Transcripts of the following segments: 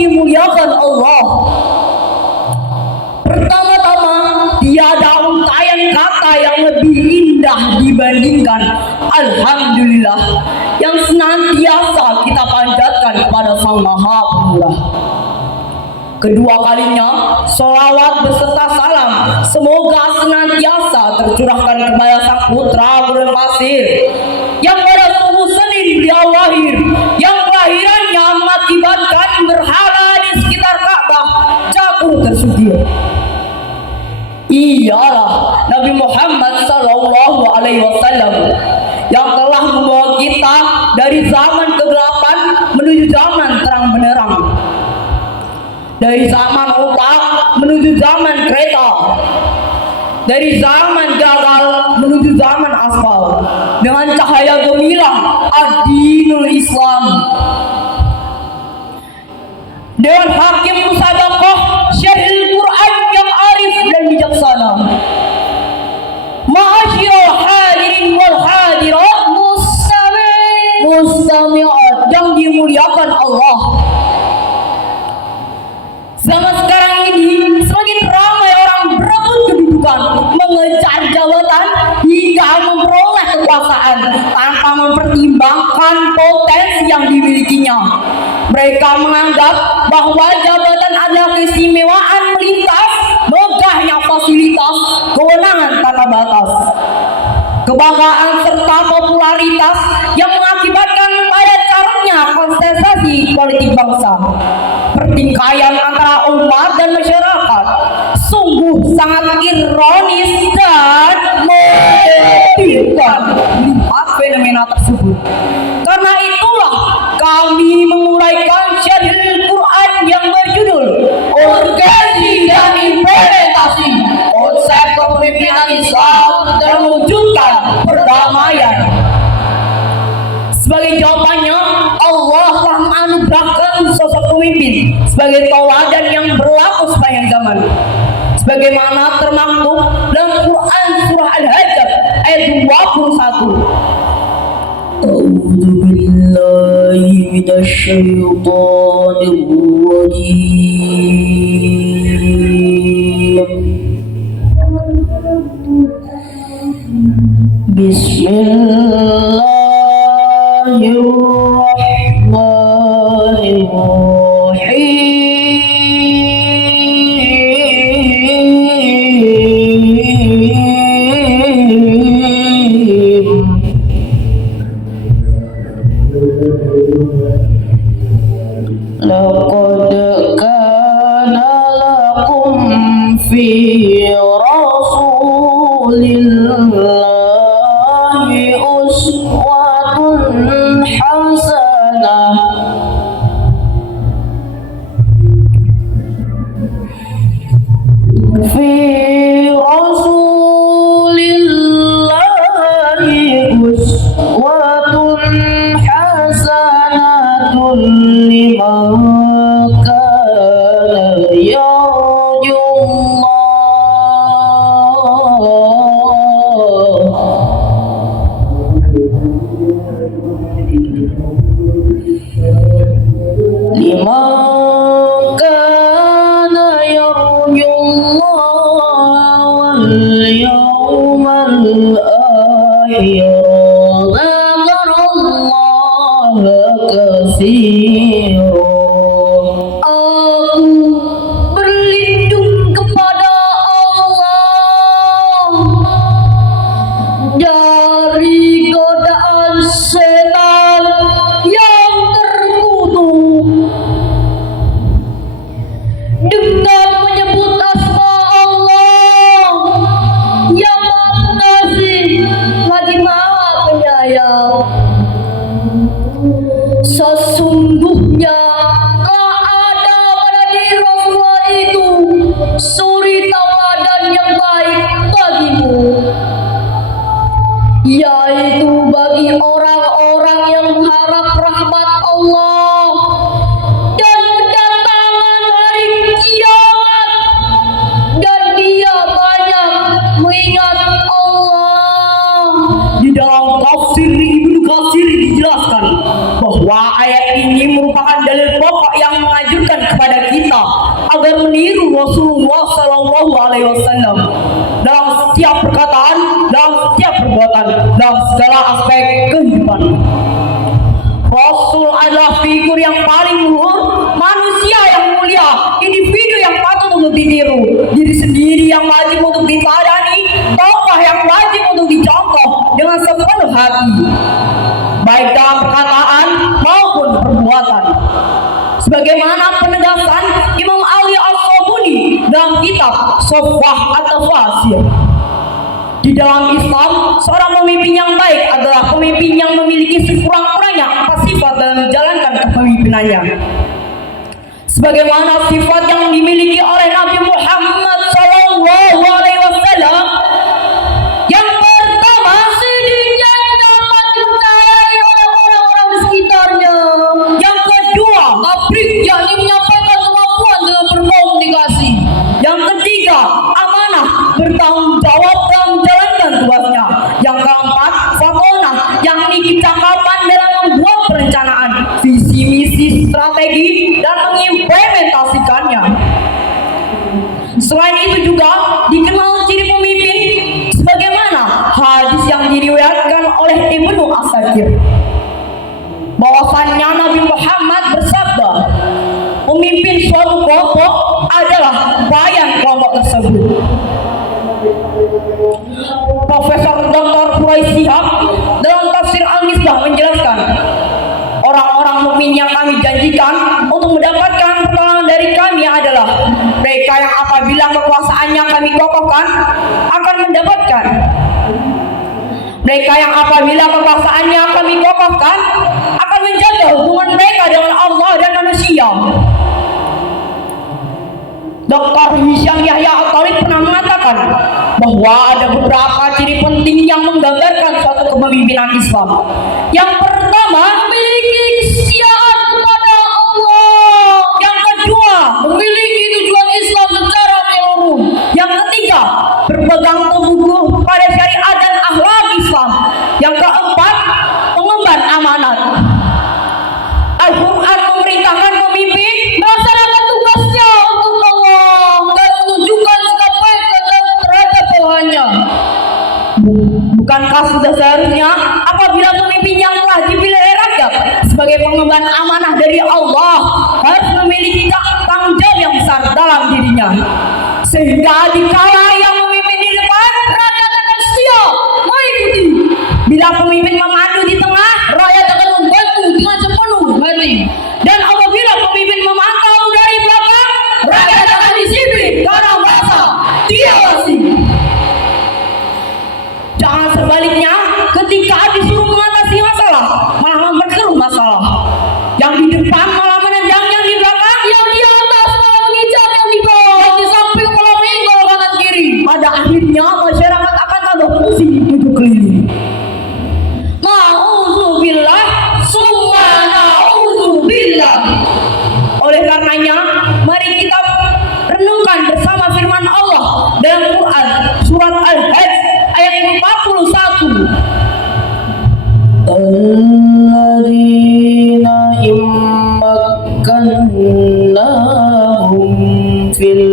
dimuliakan Allah. Pertama-tama, tiada ungkapan kata yang lebih indah dibandingkan Alhamdulillah yang senantiasa kita panjatkan kepada Sang Maha Pemurah. Kedua kalinya, sholawat beserta salam semoga senantiasa tercurahkan kepada Sang Putra Gurun Pasir yang pada subuh Senin beliau lahir, yang kelahirannya mengakibatkan berhala di sekitar Ka'bah jatuh tersugih. Ialah Nabi Muhammad Sallallahu Alaihi Wasallam yang telah membawa kita dari zaman kegelapan menuju zaman terang benderang, dari zaman otak menuju zaman kereta, dari zaman gagal menuju zaman aspal, dengan cahaya gemilang ad-dinul Islam. Dewan Hakim Musadaqah Syekhul Quran yang arif dan bijaksana. Ma'asyiral hadirin wal hadirat mustami'at yang dimuliakan Allah. Zaman sekarang ini semakin ramai orang berebut kedudukan, mengejar jabatan hingga memperoleh kekuasaan tanpa mempertimbangkan potensi yang dimilikinya. Mereka menganggap bahwa jabatan adalah keistimewaan melintas, megahnya fasilitas, kewenangan tanpa batas, kebanggaan serta popularitas yang mengakibatkan pada caranya kontestasi politik bangsa. Pertikaian antara umat dan masyarakat sungguh sangat ironis dan mengejutkan melihat fenomena tersebut. Karena itulah kami menguraikan Syekhul Quran yang berjudul Urgensi dan Implementasi Konsep Kepemimpinan Islam Terwujudkan Perdamaian. Sebagai jawabannya, Allah telah menganugerahkan sosok pemimpin sebagai tauladan yang berlaku sepanjang zaman, sebagaimana termaktub dalam Quran surah Al-Hajj ayat 21. A'udzu billahi minasyaitonir rajim. Laqad kana lakum fi rasulillahi uswatun hasanah. Fi rasulillahi uswatun hasanatun liman kana yarjullah wal yawmal akhir dzakarallaha katsira. Aku berlindung kepada Allah dari godaan setan yang terkutuk dengan menyebut asma Allah yang Maha Pengasih lagi Maha Penyayang. Sesungguhnya telah ada pada diri Rasulullah itu suri tauladan yang baik bagimu, yaitu bagi orang-orang yang mengharap rahmat Allah dan kedatangan hari kiamat, dan dia banyak mengingat Allah. Di dalam tafsir Ibnu Katsir dijelaskan bahwa ayat ini merupakan dalil pokok pokok yang mengajukan kepada kita agar meniru Rasulullah Sallallahu Alaihi Wasallam dalam setiap perkataan, dalam setiap perbuatan, dalam segala aspek kehidupan. Rasul adalah figur yang paling luhur, manusia yang mulia, individu yang patut untuk ditiru, diri sendiri yang wajib untuk diteladani, tokoh yang wajib untuk dicontoh dengan sepenuh hati, baik dalam perkataan maupun perbuatan. Sebagaimana penegasan Imam Ali As-Sabuni dalam kitab Sofwah At-Tafasir. Di dalam Islam, seorang pemimpin yang baik adalah pemimpin yang memiliki sekurang-kurangnya apa sifat dalam menjalankan kepemimpinannya. Sebagaimana sifat yang dimiliki oleh Nabi Muhammad Sallallahu Alaihi Wasallam. Yang pertama, sedihnya dapat dipercayai oleh orang-orang di sekitarnya. Yang kedua, pabrik yakni menyampaikan kemampuan dalam berkomunikasi. Yang ketiga, amanah, bertanggung jawab dalam menjalankan tugasnya. Yang keempat, fatonah, yakni kecakapan dalam membuat perencanaan, visi misi, strategi, dan mengimplementasikannya. Selain itu juga dikenal ciri pemimpin sebagaimana hadis yang diriwayatkan oleh Ibnu Asakir, bahwasannya Nabi Muhammad bersabda, pemimpin suatu kelompok adalah pelayan kelompok tersebut. Profesor Dr. Quraisy Shihab dalam tafsir Al-Misbah menjelaskan, orang-orang mukmin yang kami janjikan untuk mendapatkan pertolongan dari kami adalah mereka yang apabila kekuasaannya kami kokohkan akan mendapatkan. Mereka yang apabila kekuasaannya kami kokohkan akan menjaga hubungan mereka dengan Allah dan manusia. Dr. Hisham Yahya At-Talib pernah mengatakan bahwa ada beberapa ciri penting yang menggambarkan suatu kepemimpinan Islam. Yang pertama, memiliki kesetiaan kepada Allah. Yang kedua, memiliki tujuan Islam secara menyeluruh. Yang ketiga, berpegang teguh pada syariat dan akhlak Islam. Yang keempat, mengemban amanat. Al-Quran memerintahkan pemimpin melaksanakan tugasnya untuk Allah dan menunjukkan sikap baik terhadap bawahannya. Bukankah sudah seharusnya apabila pemimpin yang telah dipilih rakyat sebagai pengemban amanah dari Allah harus memiliki tanggung jawab yang besar dalam dirinya, sehingga dikala yang memimpin di depan, rakyat akan setia mengikuti. Bila pemimpin memandu di tengah, rakyat akan membantu dengan sepenuh hati. Dan apabila pemimpin memantau dari belakang, rakyat akan disiplin karena merasa diawasi. Jangan sebaliknya, ketika disuruh mengatasi masalah, malah memperkeruh masalah. Yang di depan malah menendang yang di belakang, yang di atas malah menginjak yang di bawah, yang di samping malah menggol kanan kiri. Pada akhirnya masyarakat akan tambah pusing tujuh keliling. Na'udzubillah, summa na'udzubillah. Oleh karenanya, mari kita renungkan bersama firman Allah dalam Quran surat Al-Hajj ayat 41. Alladzina immakkannahum fil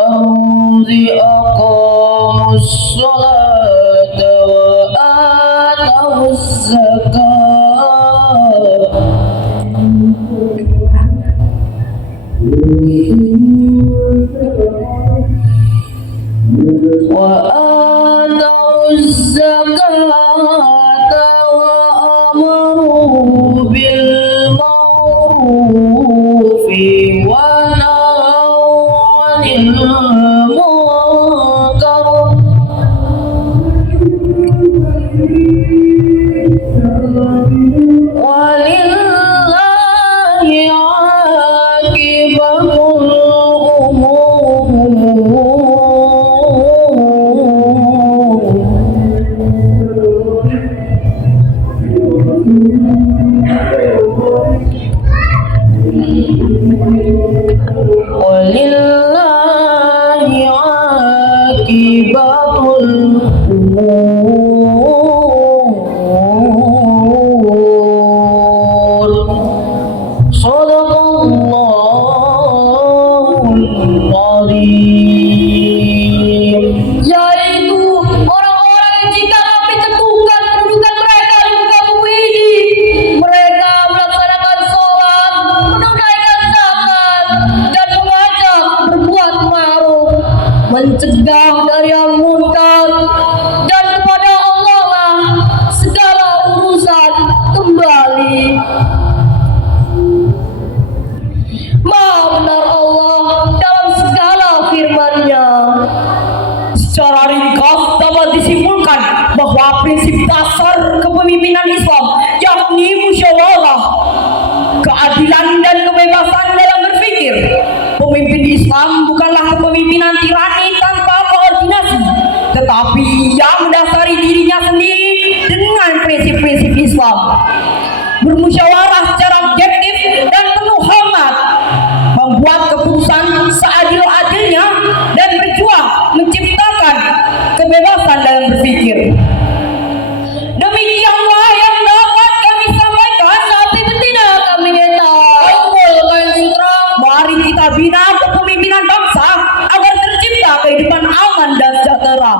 ardi aqamus sholata wa atawuz zakata وأمروا بالمعروف ونهوا عن المنكر ولله عاقبة Sadaqallahu kepemimpinan Islam, yakni musyawarah, keadilan dan kebebasan dalam berpikir. Pemimpin Islam bukanlah kepemimpinan tirani tanpa koordinasi, tetapi yang mendasari dirinya sendiri dengan prinsip-prinsip Islam. Bermusyawarah secara objektif dan penuh hormat, membuat keputusan seadil-adilnya dan berjuang menciptakan kebebasan dalam berpikir. Demikianlah yang dapat kami sampaikan. Tapi betina kami minta. Mari kita bina kepemimpinan bangsa agar tercipta kehidupan aman dan sejahtera.